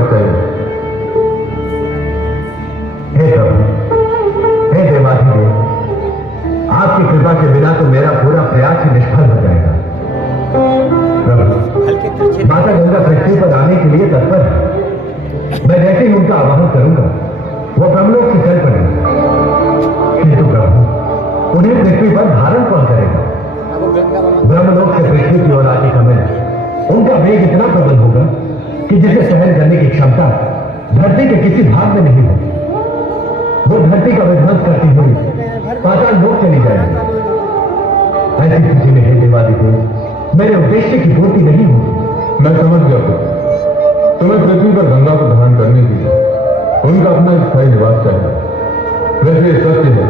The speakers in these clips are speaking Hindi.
करते हैं। हे प्रभु, हे देवाधिदेव, आपकी कृपा के बिना तो मेरा पूरा प्रयास ही निष्फल हो जाएगा। प्रभु, माता गंगा पृथ्वी पर आने के लिए तत्पर है। मैं जैसे ही उनका आवाहन करूंगा वो ब्रह्मलोक से चल पड़ेगा, किंतु प्रभु उन्हें पृथ्वी पर धारण कौन करेगा? ब्रह्मलोक से पृथ्वी की ओर आने का समय उनका वेग इतना प्रबल होगा कि जिसे सहन करने की क्षमता धरती के किसी भाग में नहीं होगी। वो धरती का विध्वंस करती हुई पाताल लोक चली जाएगी। ऐसी स्थिति में हे देवादिदेव, मेरे उद्देश्य की पूर्ति नहीं होगी। मैं समझ गया पुत्र, तुम्हें पृथ्वी पर गंगा को धारण करने के लिए उनका अपना स्थायी निवास चाहिए। वैसे यह सत्य है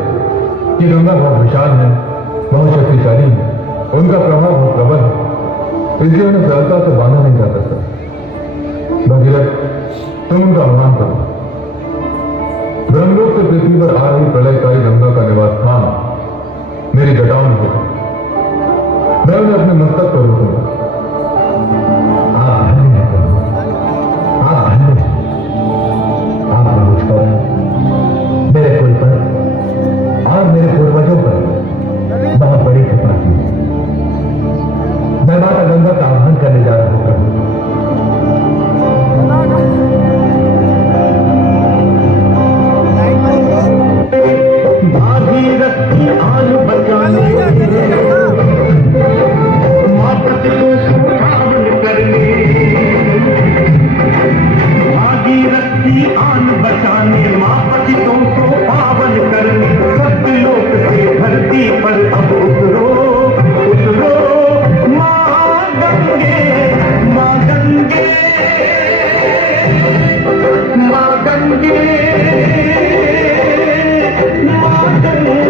कि गंगा बहुत विशाल है, बहुत शक्तिशाली है, उनका प्रभाव बहुत प्रबल है, इसलिए उन्हें सरलता से बांधा नहीं जा सकता। भगीरथ, तुम उनका आह्वान करो। ब्रह्मलोक से पृथ्वी पर आ रही प्रलयकारी गंगा का निवास स्थान मेरी जटाओं में होगा। मैं उन्हें अपने मस्तक पर रोकूंगा। आप धन्य हैं प्रभु, आप धन्य हैं। आपने मुझ पर, मेरे कुल पर और मेरे पूर्वजों पर बहुत बड़ी कृपा की है। मैं माता गंगा का आह्वान करने जा रहा हूं प्रभु। भागीरथ की आन बचाने मापति को सुखावन करने, भागीरथ की आन बचाने मापति तुमको पावन करने, सत्यलोक से धरती पर अब उतरो उतरो मां गंगे, मां गंगे, मां गंगे, मां गंगे।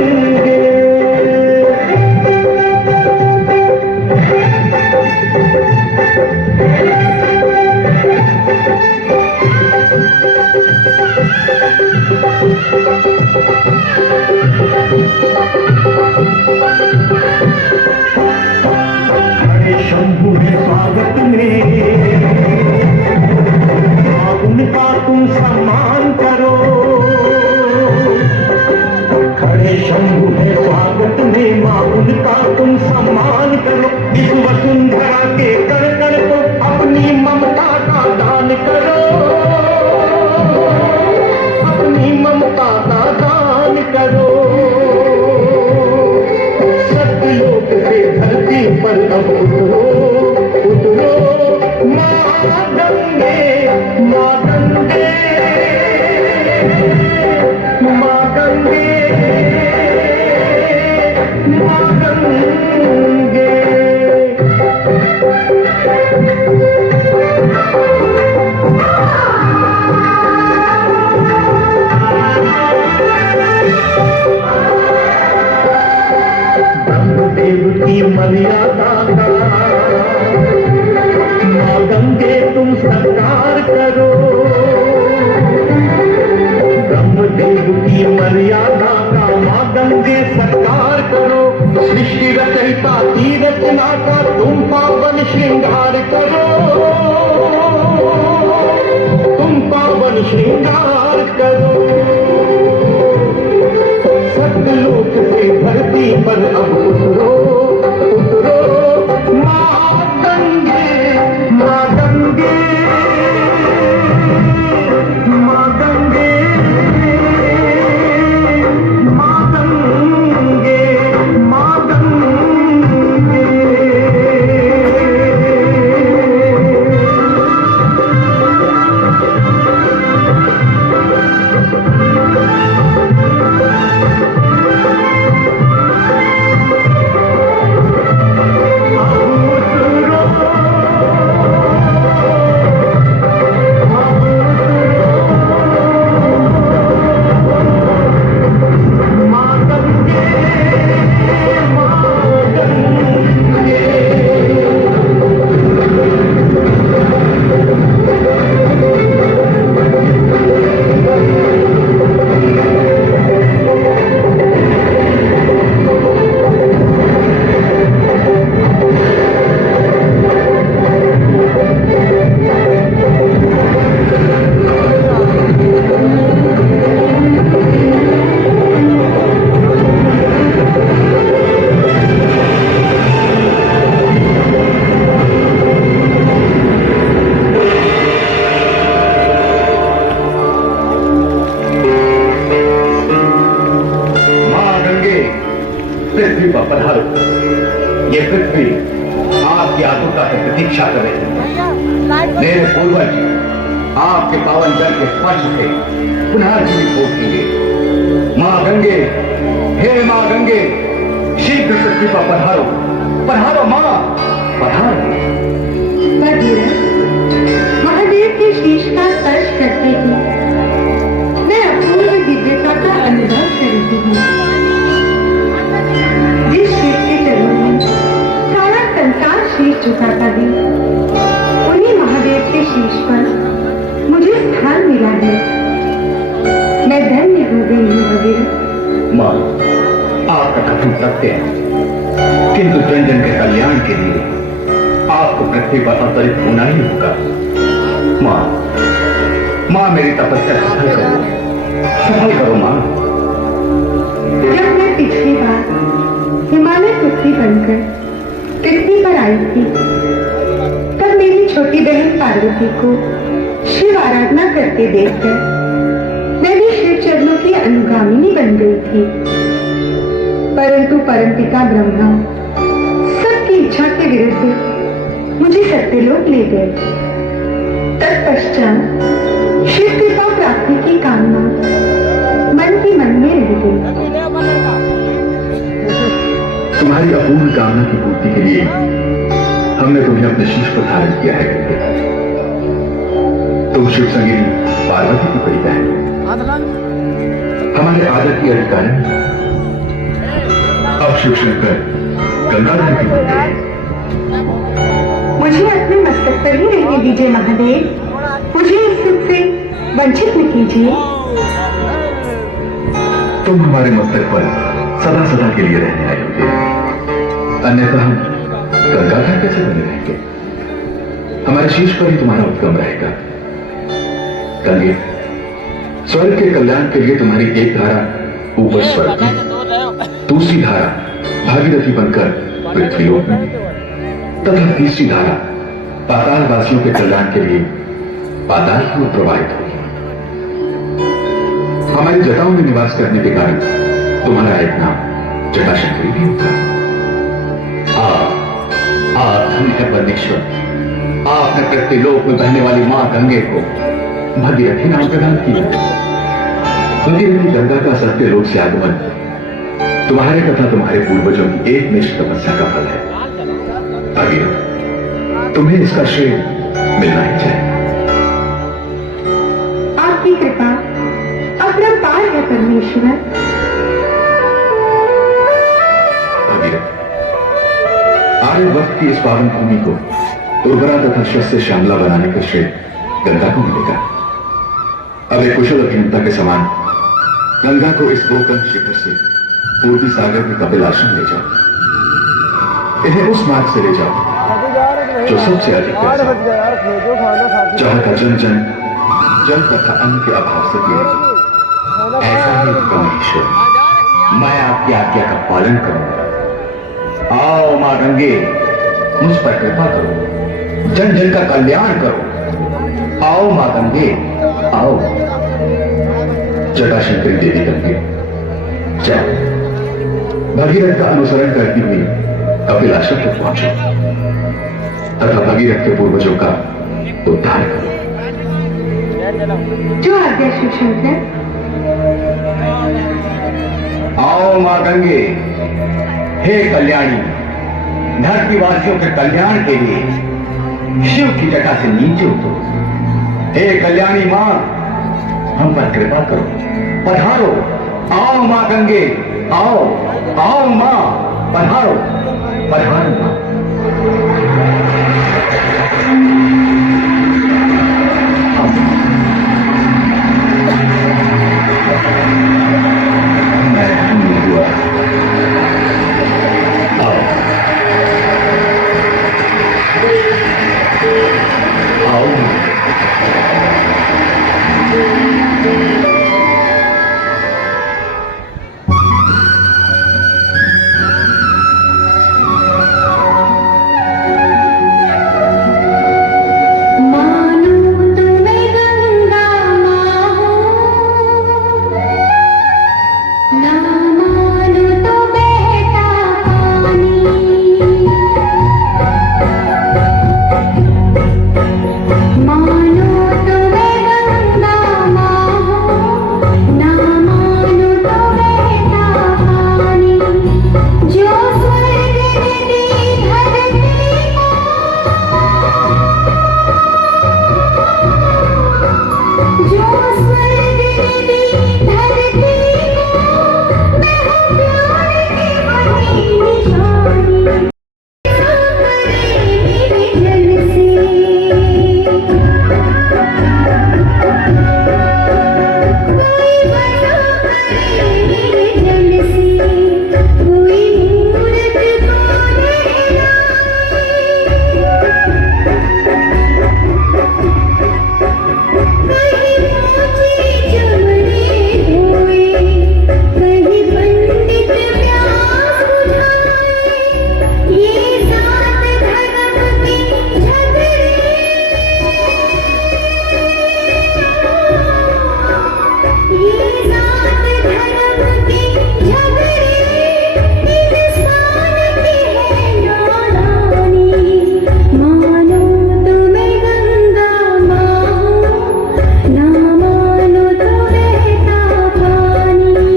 शंभु है स्वागत में, उनका तुम सम्मान करो। खड़े शंभु है स्वागत में, मां उनका तुम सम्मान करो। इस वसुंधरा के कर कर तो अपनी ममता का दान करो, अपनी ममता का दान करो। सत्यलोक से धरती पर अब उतरो उतरो मां गंगे, मां गंगे, मां गंगे, मां गंगे। ब्रह्मदेव की मर्यादा का मां गंगे तुम सत्कार करो। ब्रह्मदेव की मर्यादा का मां गंगे सत्कार करो। सृष्टि रचयिता की रचना का तुम पावन श्रृंगार करो, तुम पावन श्रृंगार करो। सत्यलोक से धरती पर अब उतरो उतरो मां गंगे, मां गंगे, मां गंगे, मां गंगे, मां गंगे। प्रतीक्षा कर रहे हैं। मेरे पूर्वज आपके पावन जल के स्पर्श से पुनः जीवित होंगे। मां गंगे, हे मां गंगे, शीघ्र पृथ्वी पर पधारो, पधारो मां, पधारो। महादेव के शीश का स्पर्श करते ही मैं अपूर्व दिव्यता का अनुभव कर रही हूँ। जिस शिव के चरणों में सारा संसार शीश झुकाता है, उन्हीं महादेव के शीश पर मुझे स्थान मिला है। मैं धन्य हो गई हूँ वगैरह। मां, आपका कथन सत्य है, किंतु जन जन के कल्याण के लिए आपको पृथ्वी पर अवतरित होना ही होगा। मां, मां मेरी तपस्या सफल करो, सफल करो मां। जब मैं पिछली बार हिमालय पुत्री बनकर पृथ्वी पर आई थी, तब मेरी छोटी बहन पार्वती को शिव आराधना करते देखकर मैं भी शिव चरणों की अनुगामिनी बन गई थी। परंतु परमपिता ब्रह्मा सबकी इच्छा के विरुद्ध मुझे सत्यलोक ले गए। तत्पश्चात शिव कृपा प्राप्ति की कामना मन ही मन में रह गई। तुम्हारी अपूर्ण कामना की पूर्ति के लिए हमने तुम्हें अपने शीश पर धारण किया है। तुम शिव संगिनी पार्वती की परी बहन, हमारे आदर की अधिकारी। अब शिव शंकर गंगाधर की परी है। मुझे अपने मस्तक पर ही रहने दीजिए महादेव, मुझे इस सुख से वंचित न कीजिए। तुम हमारे मस्तक पर सदा सदा के लिए रहने आए, अन्यथा हम गंगाधर कैसे बने रहेंगे? हमारे शीश पर ही तुम्हारा उद्गम रहेगा। गंगे, स्वर्ग के कल्याण के लिए तुम्हारी एक धारा ऊपर स्वर्ग में, दूसरी धारा भागीरथी बनकर पृथ्वीलोक में, तथा तीसरी धारा पाताल वासियों के कल्याण के लिए पाताल की ओर प्रवाहित होगी। हमारी जटाओं में निवास करने के कारण तुम्हारा एक नाम जटाशंकरी भी होगा। आप धन्य है परमेश्वर, आपने पृथ्वीलोक में बहने वाली मां गंगे को भगीरथी नाम प्रदान किया। भगीरथी गंगा का सत्यलोक से आगमन तुम्हारे तथा तुम्हारे पूर्वजों की एक निष्ठ तपस्या का फल है। भगीरथ, तुम्हें इसका श्रेय मिलना ही चाहिए। आपकी कृपा अपरंपार है परमेश्वर। भगीरथ, आर्यवर्त की इस पावन भूमि को उर्वरा तथा शस्य श्यामला बनाने का श्रेय गंगा को मिलेगा। अब एक कुशल अभियंता के समान गंगा को इस गोकर्ण शिखर से पूर्वी सागर में कपिल आश्रम ले जाओ। इन्हें उस मार्ग से ले जाओ जो सबसे अधिक जहां का जन जन जल तथा अन्न के अभाव से पीड़ित। ऐसा ही परमेश्वर, मैं आपकी आज्ञा का पालन करूंगा। आओ मां गंगे, मुझ पर कृपा करो, जन जन का कल्याण करो। आओ मां गंगे, आओ। जटाशंकरी देवी गंगे, जाओ, भगीरथ का अनुसरण करती हुई कपिल आश्रम तक पहुंचो तथा भगीरथ के पूर्वजों का उद्धार करो। जो आज्ञा शिव शंकर। आओ मां गंगे, हे कल्याणी, धरती वासियों के कल्याण के लिए शिव की जटा से नीचे उतरो। हे कल्याणी मां, हम पर कृपा करो, पधारो। आओ मां गंगे, आओ, आओ मां, पधारो, पधारो मां। मैं धन्य हुआ। आओ, आओ। जो स्वर्ग में